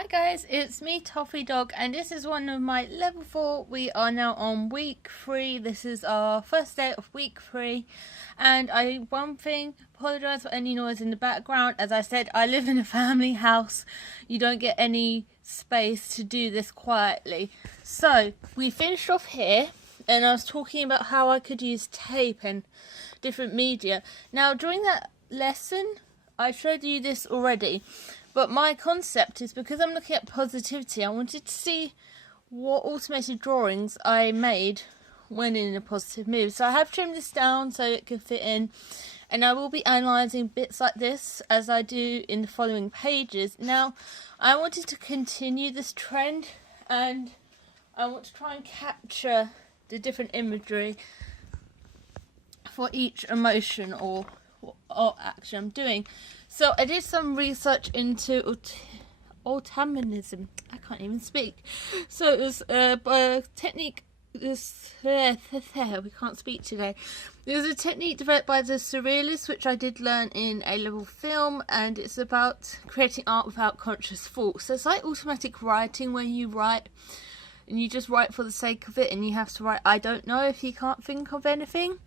Hi guys, it's me Toffee Dog and this is one of my level 4. We are now on week 3. This is our first day of week 3 and one thing, apologise for any noise in the background. As I said, I live in a family house. You don't get any space to do this quietly. So we finished off here and I was talking about how I could use tape and different media. Now during that lesson I showed you this already. But my concept is, because I'm looking at positivity, I wanted to see what automated drawings I made when in a positive mood. So I have trimmed this down so it can fit in. And I will be analysing bits like this as I do in the following pages. Now, I wanted to continue this trend and I want to try and capture the different imagery for each emotion or action I'm doing. So I did some research into automatism. I can't even speak. So it was a technique. We can't speak today. It was a technique developed by the Surrealists, which I did learn in A-level film, and it's about creating art without conscious thought. So it's like automatic writing, when you write and you just write for the sake of it, and you have to write I don't know if you can't think of anything.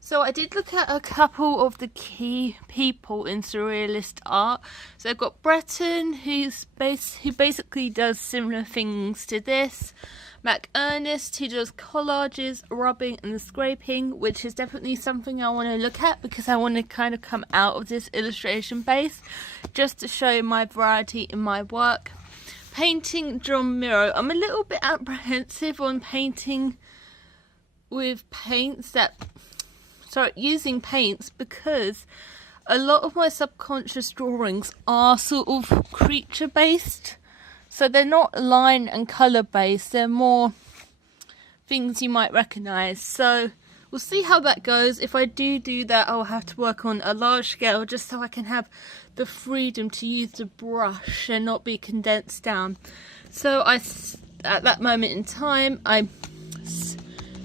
So I did look at a couple of the key people in Surrealist art. So I've got Breton, who basically does similar things to this. Mac Ernest, who does collages, rubbing and scraping, which is definitely something I want to look at because I want to kind of come out of this illustration base just to show my variety in my work. Painting John Miro. I'm a little bit apprehensive on painting with paints using paints, because a lot of my subconscious drawings are sort of creature based. So they're not line and colour based, they're more things you might recognise. So we'll see how that goes. If I do that, I'll have to work on a large scale just so I can have the freedom to use the brush and not be condensed down. So at that moment in time, I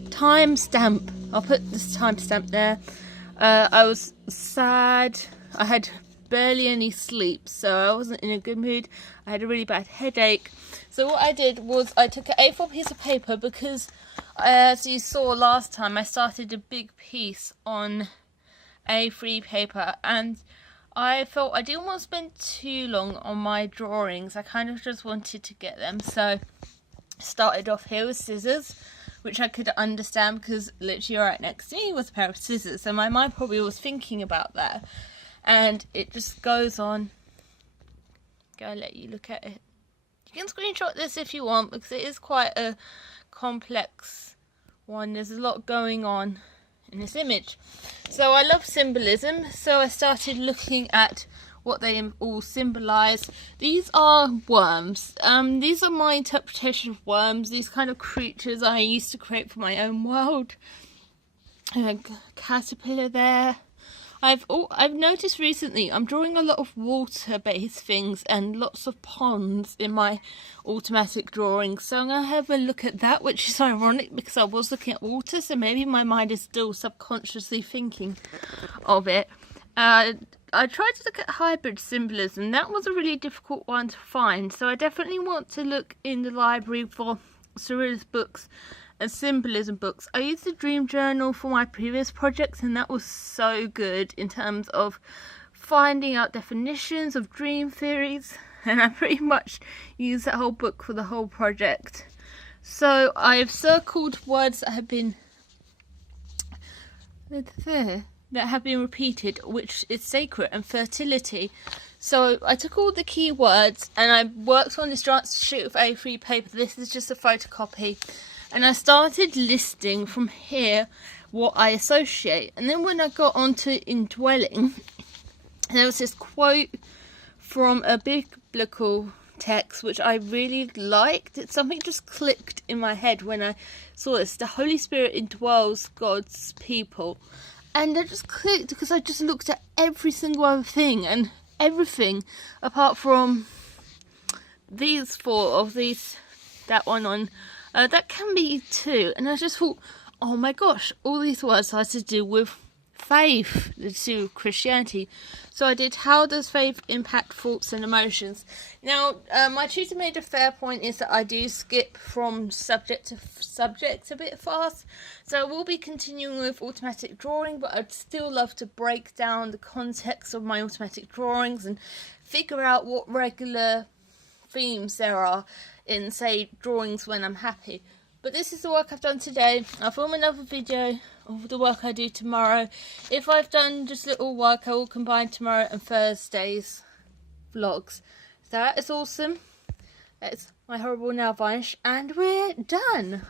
timestamp. I'll put this timestamp there. I was sad. I had barely any sleep, so I wasn't in a good mood. I had a really bad headache. So what I did was I took an A4 piece of paper, because as you saw last time, I started a big piece on A3 paper, and I felt I didn't want to spend too long on my drawings. I kind of just wanted to get them. So I started off here with scissors, which I could understand because literally right next to me was a pair of scissors. So my mind probably was thinking about that. And it just goes on. Go let you look at it. You can screenshot this if you want, because it is quite a complex one. There's a lot going on in this image. So I love symbolism, so I started looking at what they all symbolise. These are worms. These are my interpretation of worms, these kind of creatures I used to create for my own world. A caterpillar there. I've noticed recently I'm drawing a lot of water-based things and lots of ponds in my automatic drawings, so I'm going to have a look at that, which is ironic because I was looking at water, so maybe my mind is still subconsciously thinking of it. I tried to look at hybrid symbolism. That was a really difficult one to find, so I definitely want to look in the library for surrealist books and symbolism books. I used the dream journal for my previous projects, and that was so good in terms of finding out definitions of dream theories, and I pretty much used that whole book for the whole project. So I've circled words that have been repeated, which is sacred and fertility. So I took all the key words and I worked on this giant sheet of A3 paper. This is just a photocopy. And I started listing from here what I associate. And then when I got onto indwelling, there was this quote from a biblical text which I really liked. It's something just clicked in my head when I saw this. The Holy Spirit indwells God's people. And I just clicked because I just looked at every single other thing, and everything apart from these four of these, that one on that can be too. And I just thought, oh my gosh, all these words had to do with faith to Christianity. So I did how does faith impact thoughts and emotions. Now my tutor made a fair point, is that I do skip from subject to subject a bit fast, so I will be continuing with automatic drawing, but I'd still love to break down the context of my automatic drawings and figure out what regular themes there are in, say, drawings when I'm happy. But this is the work I've done today. I'll film another video of the work I do tomorrow. If I've done just little work, I will combine tomorrow and Thursday's vlogs. So that is awesome. That's my horrible nail varnish, and we're done.